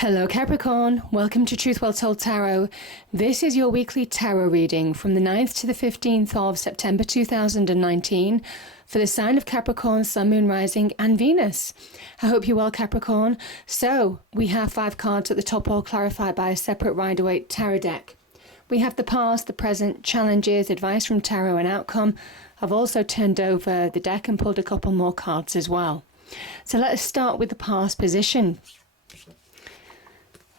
Hello Capricorn, welcome to Truth Well Told Tarot. This is your weekly tarot reading from the 9th to the 15th of September 2019 for the sign of Capricorn, Sun, Moon, Rising and Venus. I hope you're well, Capricorn. So we have 5 cards at the top, all clarified by a separate Rider-Waite tarot deck. We have the past, the present, challenges, advice from tarot and outcome. I've also turned over the deck and pulled a couple more cards as well. So let's start with the past position.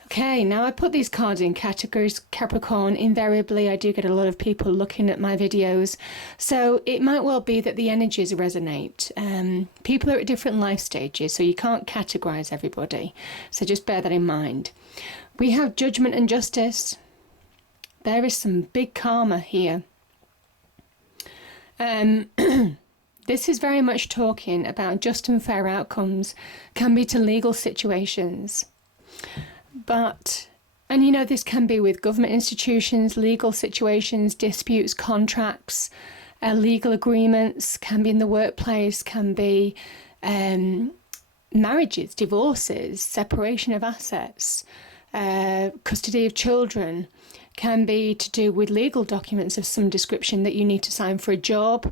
Okay, now I put these cards in categories, Capricorn. Invariably, I do get a lot of people looking at my videos. So it might well be that the energies resonate. People are at different life stages, so you can't categorize everybody. So just bear that in mind. We have judgment and justice. There is some big karma here. This is very much talking about just and fair outcomes, can be to legal situations. But, and you know, this can be with government institutions, legal situations, disputes, contracts, legal agreements, can be in the workplace, can be marriages, divorces, separation of assets, custody of children, can be to do with legal documents of some description that you need to sign for a job,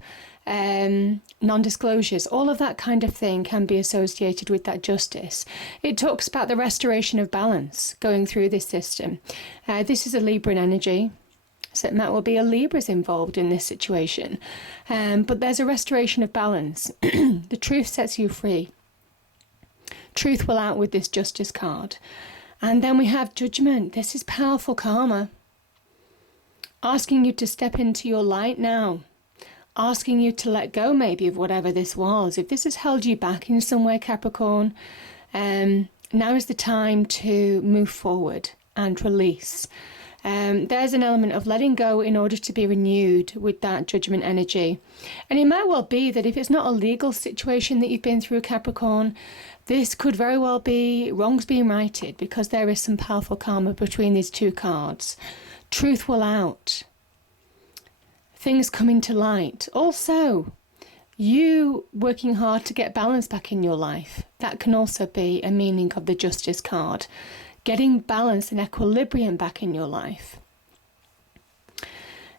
non-disclosures, all of that kind of thing can be associated with that justice. It talks about the restoration of balance going through this system. This is a Libran energy, so it might well be a Libra's involved in this situation. But there's a restoration of balance. The truth sets you free. Truth will out with this justice card. And then we have judgment. This is powerful karma. Asking you to step into your light now. Asking you to let go maybe of whatever this was. If this has held you back in some way, Capricorn, now is the time to move forward and release. There's an element of letting go in order to be renewed with that judgment energy. And it might well be that if it's not a legal situation that you've been through, Capricorn, this could very well be wrongs being righted, because there is some powerful karma between these two cards. Truth will out. Things coming to light. Also, you working hard to get balance back in your life. That can also be a meaning of the Justice card. Getting balance and equilibrium back in your life.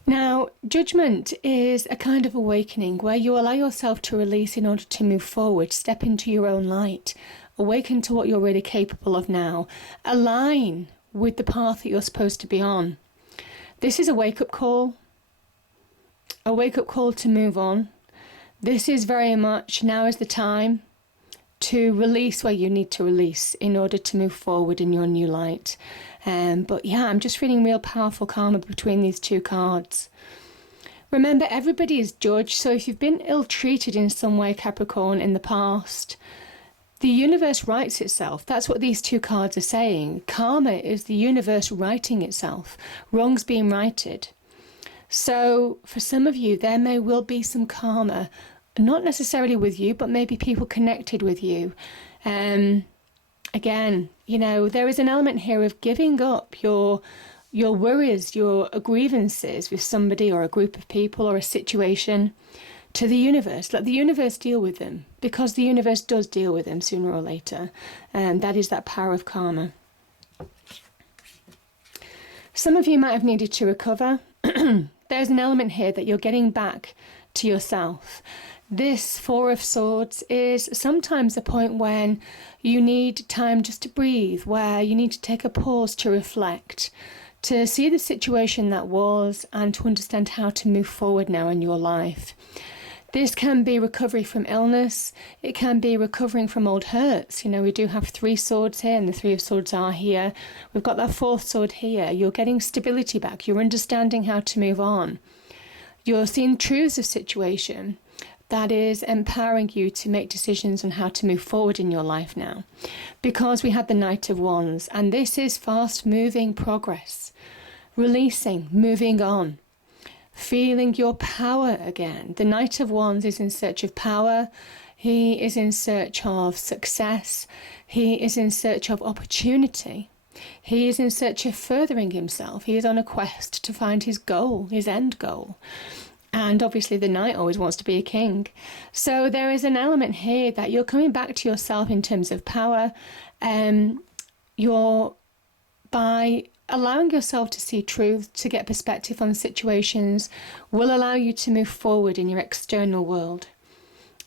Now, judgment is a kind of awakening where you allow yourself to release in order to move forward, step into your own light, awaken to what you're really capable of now, align with the path that you're supposed to be on. This is a wake-up call. A wake-up call to move on. This is very much now is the time to release where you need to release in order to move forward in your new light. But yeah, I'm just feeling real powerful karma between these two cards. Remember, everybody is judged, so if you've been ill-treated in some way, Capricorn, in the past, the universe rights itself. That's what these two cards are saying. Karma is the universe righting itself. Wrongs being righted. So for some of you, there may well be some karma, not necessarily with you, but maybe people connected with you. Again, you know, there is an element here of giving up your worries, your grievances with somebody or a group of people or a situation to the universe. Let the universe deal with them, because the universe does deal with them sooner or later. And that is that power of karma. Some of you might have needed to recover. There's an element here that you're getting back to yourself. This Four of Swords is sometimes a point when you need time just to breathe, where you need to take a pause to reflect, to see the situation that was and to understand how to move forward now in your life. This can be recovery from illness. It can be recovering from old hurts. You know, we do have 3 swords here, and the 3 of Swords are here. We've got that 4th sword here. You're getting stability back. You're understanding how to move on. You're seeing truths of situation that is empowering you to make decisions on how to move forward in your life now. Because we had the Knight of Wands, and this is fast-moving progress. Releasing, moving on. Feeling your power again. The Knight of Wands is in search of power. He is in search of success. He is in search of opportunity. He is in search of furthering himself. He is on a quest to find his goal, his end goal. And obviously the Knight always wants to be a king. So there is an element here that you're coming back to yourself in terms of power. by allowing yourself to see truth, to get perspective on situations, will allow you to move forward in your external world.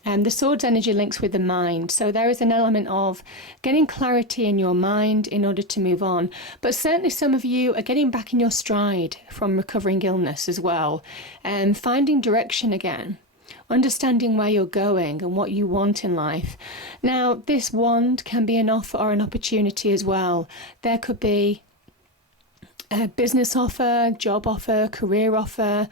The sword's energy links with the mind. So there is an element of getting clarity in your mind in order to move on. But certainly some of you are getting back in your stride from recovering illness as well. And finding direction again. Understanding where you're going and what you want in life. Now, this wand can be an offer or an opportunity as well. There could be a business offer, job offer, career offer,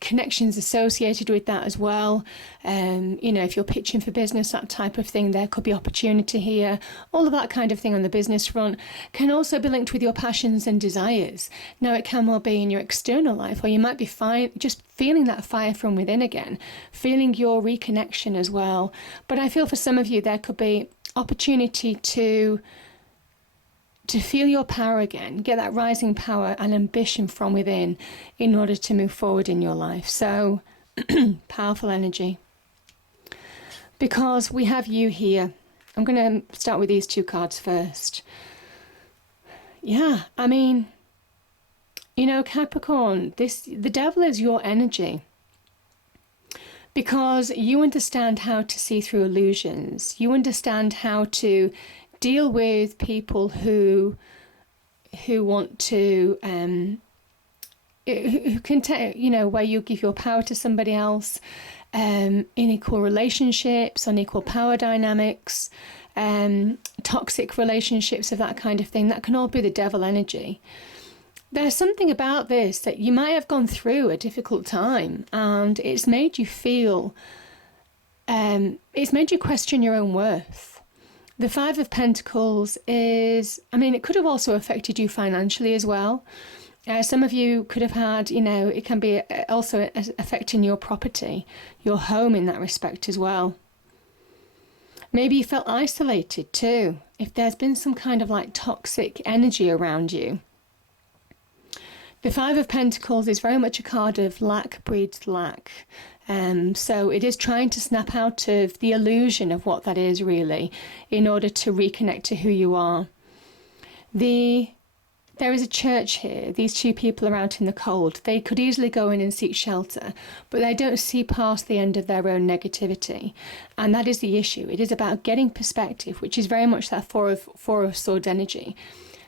connections associated with that as well. If you're pitching for business, that type of thing, there could be opportunity here. All of that kind of thing on the business front can also be linked with your passions and desires. Now, it can well be in your external life, or you might be just feeling that fire from within again, feeling your reconnection as well. But I feel for some of you, there could be opportunity to feel your power again, get that rising power and ambition from within in order to move forward in your life. So, powerful energy. Because we have you here. I'm going to start with these two cards first. Yeah, I mean, Capricorn, the devil is your energy. Because you understand how to see through illusions. You understand how to deal with people who want to who can where you give your power to somebody else, in equal relationships, unequal power dynamics, toxic relationships of that kind of thing. That can all be the devil energy. There's something about this that you might have gone through a difficult time and it's made you feel it's made you question your own worth. The Five of Pentacles is, it could have also affected you financially as well. Some of you could have had, it can be also affecting your property, your home in that respect as well. Maybe you felt isolated too, if there's been some kind of toxic energy around you. The Five of Pentacles is very much a card of lack breeds lack. So it is trying to snap out of the illusion of what that is really in order to reconnect to who you are. There is a church here. These two people are out in the cold. They could easily go in and seek shelter, but they don't see past the end of their own negativity. And that is the issue. It is about getting perspective, which is very much that Four of Swords energy.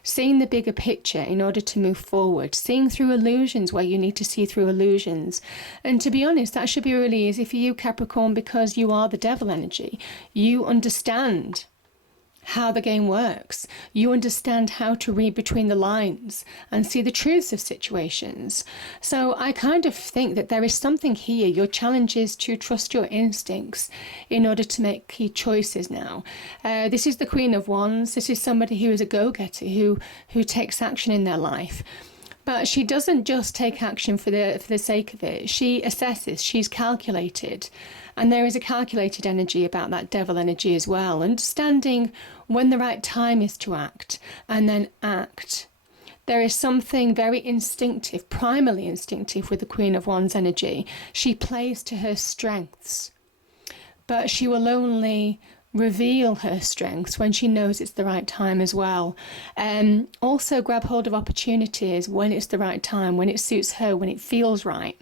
Seeing the bigger picture in order to move forward, seeing through illusions where you need to see through illusions. And to be honest, that should be really easy for you, Capricorn, because you are the devil energy. You understand how the game works. You understand how to read between the lines and see the truths of situations. So I kind of think that there is something here. Your challenge is to trust your instincts in order to make key choices now. This is the Queen of Wands. This is somebody who is a go-getter, who takes action in their life. But she doesn't just take action for the sake of it. She assesses, she's calculated. And there is a calculated energy about that devil energy as well. Understanding when the right time is to act and then act. There is something very instinctive, primarily instinctive with the Queen of Wands energy. She plays to her strengths, but she will only reveal her strengths when she knows it's the right time as well. Also grab hold of opportunities when it's the right time, when it suits her, when it feels right.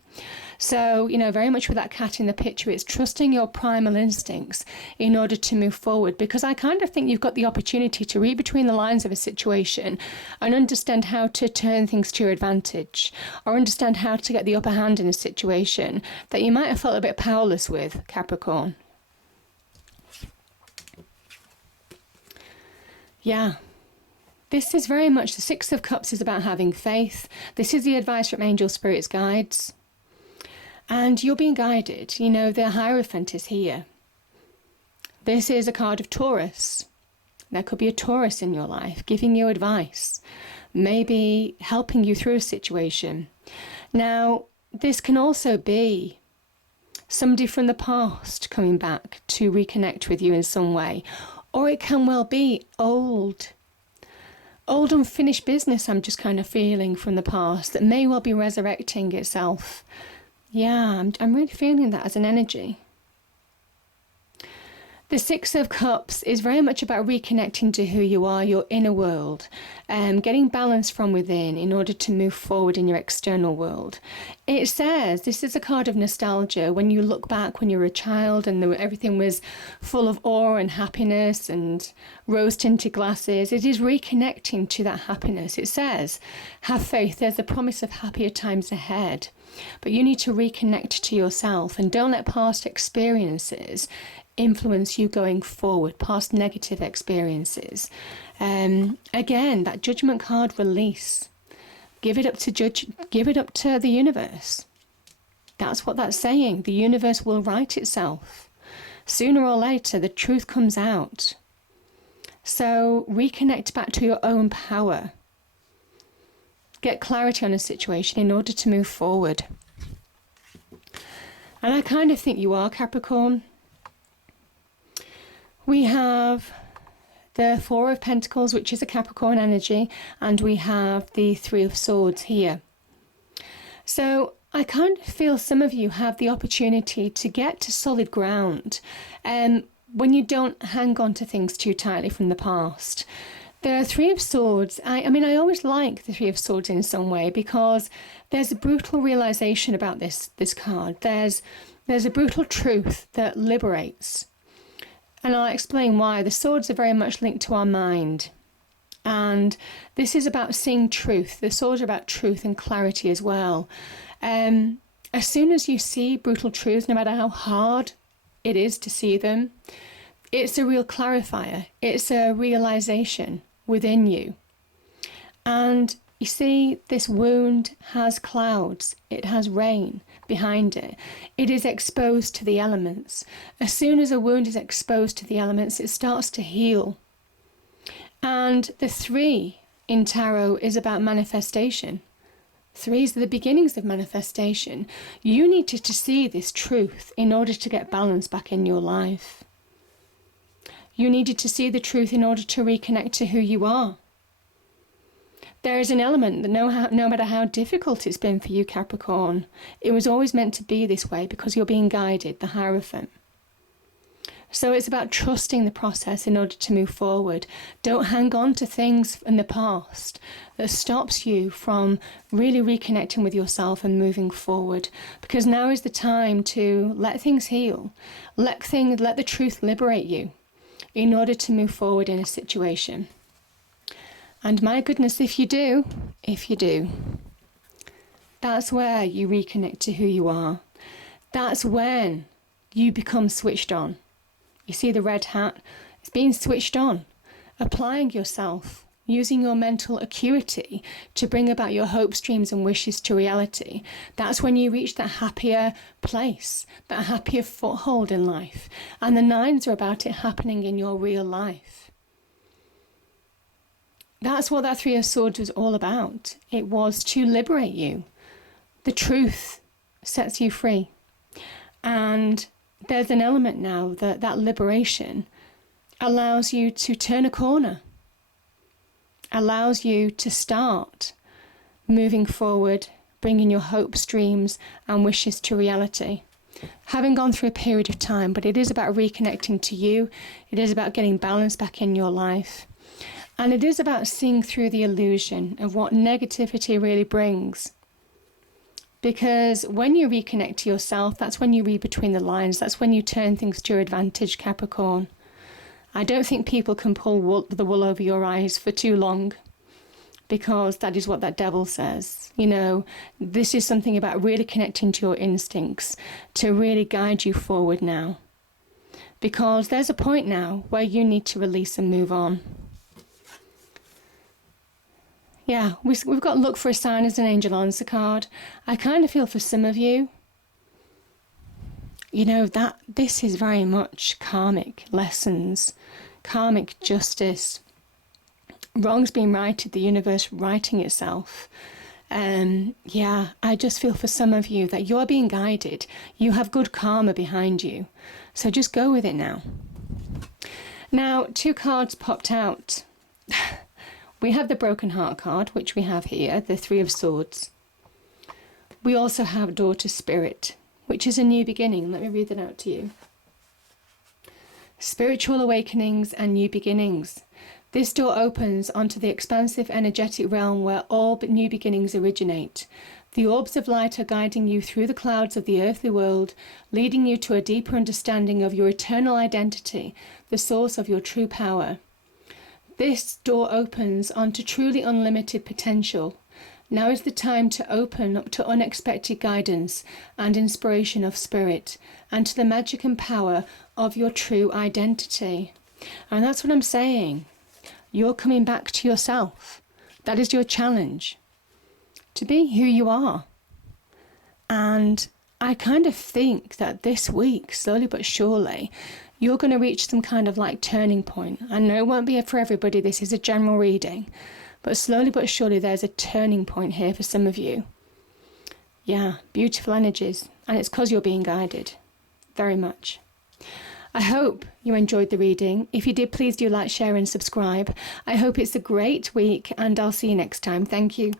So, very much with that cat in the picture, it's trusting your primal instincts in order to move forward, because I kind of think you've got the opportunity to read between the lines of a situation and understand how to turn things to your advantage, or understand how to get the upper hand in a situation that you might have felt a bit powerless with, Capricorn. Yeah. This is very much, the Six of Cups is about having faith. This is the advice from angel spirits, guides. And you're being guided. The Hierophant is here. This is a card of Taurus. There could be a Taurus in your life giving you advice, maybe helping you through a situation. Now, this can also be somebody from the past coming back to reconnect with you in some way. Or it can well be old unfinished business I'm just kind of feeling from the past that may well be resurrecting itself. Yeah, I'm really feeling that as an energy. The Six of Cups is very much about reconnecting to who you are, your inner world, getting balance from within in order to move forward in your external world. It says, this is a card of nostalgia. When you look back when you were a child and everything was full of awe and happiness and rose-tinted glasses, it is reconnecting to that happiness. It says, have faith, there's a promise of happier times ahead. But you need to reconnect to yourself and don't let past experiences influence you going forward, past negative experiences. Again, that judgment card, release. Give it up to the universe. That's what that's saying. The universe will right itself. Sooner or later, the truth comes out. So reconnect back to your own power. Get clarity on a situation in order to move forward. And I kind of think you are, Capricorn. We have the Four of Pentacles, which is a Capricorn energy, and we have the Three of Swords here. So I kind of feel some of you have the opportunity to get to solid ground when you don't hang on to things too tightly from the past. The Three of Swords, I mean, I always like the Three of Swords in some way because there's a brutal realization about this card. There's a brutal truth that liberates. And I'll explain why. The swords are very much linked to our mind. And this is about seeing truth. The swords are about truth and clarity as well. As soon as you see brutal truths, no matter how hard it is to see them, it's a real clarifier. It's a realization within you. And you see, this wound has clouds. It has rain behind it. It is exposed to the elements. As soon as a wound is exposed to the elements, it starts to heal. And the three in tarot is about manifestation. Threes are the beginnings of manifestation. You needed to see this truth in order to get balance back in your life. You needed to see the truth in order to reconnect to who you are. There is an element that no matter how difficult it's been for you, Capricorn, it was always meant to be this way because you're being guided, the Hierophant. So it's about trusting the process in order to move forward. Don't hang on to things in the past that stops you from really reconnecting with yourself and moving forward. Because now is the time to let things heal. Let the truth liberate you in order to move forward in a situation. And my goodness, if you do, that's where you reconnect to who you are. That's when you become switched on. You see the red hat? It's being switched on. Applying yourself, using your mental acuity to bring about your hopes, dreams and wishes to reality. That's when you reach that happier place, that happier foothold in life. And the nines are about it happening in your real life. That's what that Three of Swords was all about. It was to liberate you. The truth sets you free. And there's an element now that liberation allows you to turn a corner, allows you to start moving forward, bringing your hopes, dreams and wishes to reality. Having gone through a period of time, but it is about reconnecting to you. It is about getting balance back in your life. And it is about seeing through the illusion of what negativity really brings. Because when you reconnect to yourself, that's when you read between the lines. That's when you turn things to your advantage, Capricorn. I don't think people can pull the wool over your eyes for too long. Because that is what that devil says. You know, this is something about really connecting to your instincts to really guide you forward now. Because there's a point now where you need to release and move on. Yeah, we've got look for a sign as an angel answer card. I kind of feel for some of you, you know, that this is very much karmic lessons, karmic justice. Wrong's being righted, the universe righting itself. Yeah, I just feel for some of you that you're being guided. You have good karma behind you. So just go with it now. Now, two cards popped out. We have the Broken Heart card, which we have here, the Three of Swords. We also have Daughter Spirit, which is a new beginning. Let me read that out to you. spiritual awakenings and new beginnings. This door opens onto the expansive energetic realm where all new beginnings originate. The orbs of light are guiding you through the clouds of the earthly world, leading you to a deeper understanding of your eternal identity, the source of your true power. This door opens onto truly unlimited potential. Now is the time to open up to unexpected guidance and inspiration of spirit, and to the magic and power of your true identity. And that's what I'm saying. You're coming back to yourself. That is your challenge. To be who you are. And I kind of think that this week, slowly but surely, you're going to reach some kind of like turning point. I know it won't be for everybody. This is a general reading. But slowly but surely there's a turning point here for some of you. Yeah, beautiful energies. And it's because you're being guided. Very much. I hope you enjoyed the reading. If you did, please do like, share and subscribe. I hope it's a great week and I'll see you next time. Thank you.